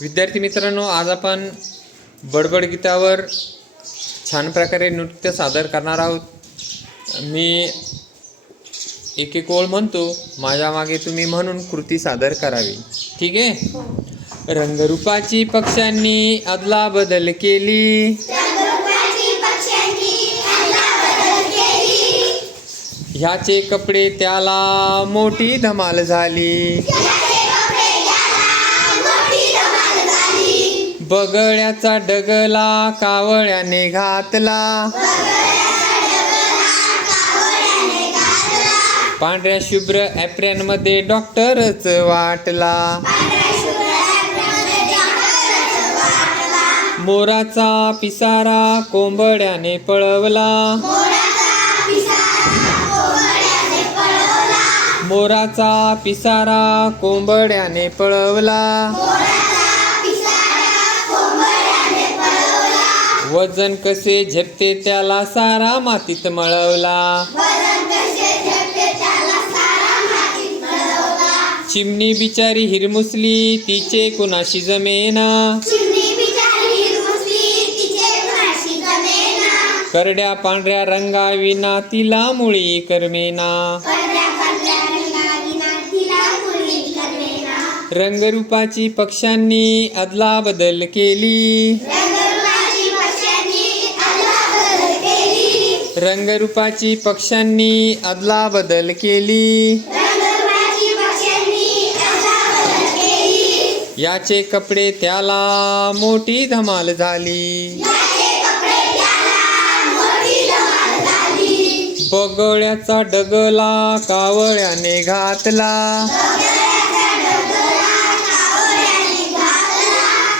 विद्यार्थी मित्रांनो, आज आपण बडबड गीतावर छान प्रकारे नृत्य सादर करणार आहोत. मी एक एक ओळ म्हणतो, माझ्या मागे तुम्ही म्हणून कृती सादर करावी. ठीक आहे. रंगरूपाची पक्ष्यांनी अदला बदल केली, ह्याचे कपडे त्याला मोठी धमाल झाली. बगळ्याचा डगला कावळ्याने घातला, पांढऱ्या शुभ्र ॲप्रॅन मध्ये डॉक्टरच वाटला. मोराचा पिसारा कोंबड्याने पळवला, मोराचा पिसारा कोंबड्याने पळवला. वजन कसे झेपते त्याला सारा मातीत मळवला. चिमणी बिचारी हिरमुसली तिचे कुणाशी जमेना, करड्या पांढऱ्या रंगाविना तिला मुळी करमेना. रंगरूपाची पक्ष्यांनी अदला बदल केली, रंगरूपाची पक्ष्यांनी अदला बदल केली. याचे कपडे त्याला मोठी धमाल झाली. बगळ्याचा डगला कावळ्याने घातला,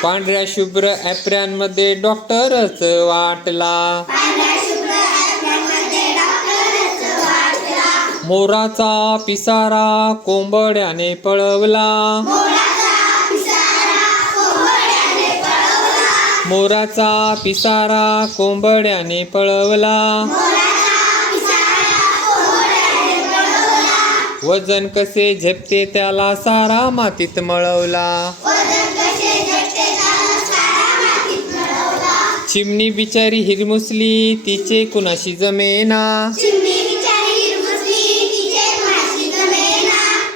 पांढऱ्या शुभ्र ॲप्रॅन मध्ये डॉक्टरच वाटला. मोराचा पिसारा कोंबड्याने पळवला, मोराचा पिसारा कोंबड्याने पळवला. वजन कसे झेपते त्याला सारा मातीत मळवला. चिमणी बिचारी हिरमुसली तिचे कुणाशी जमेना,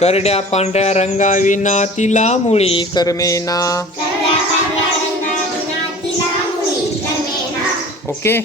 करड्या पांढऱ्या रंगाविना तिला मुळी करमेना. ओके.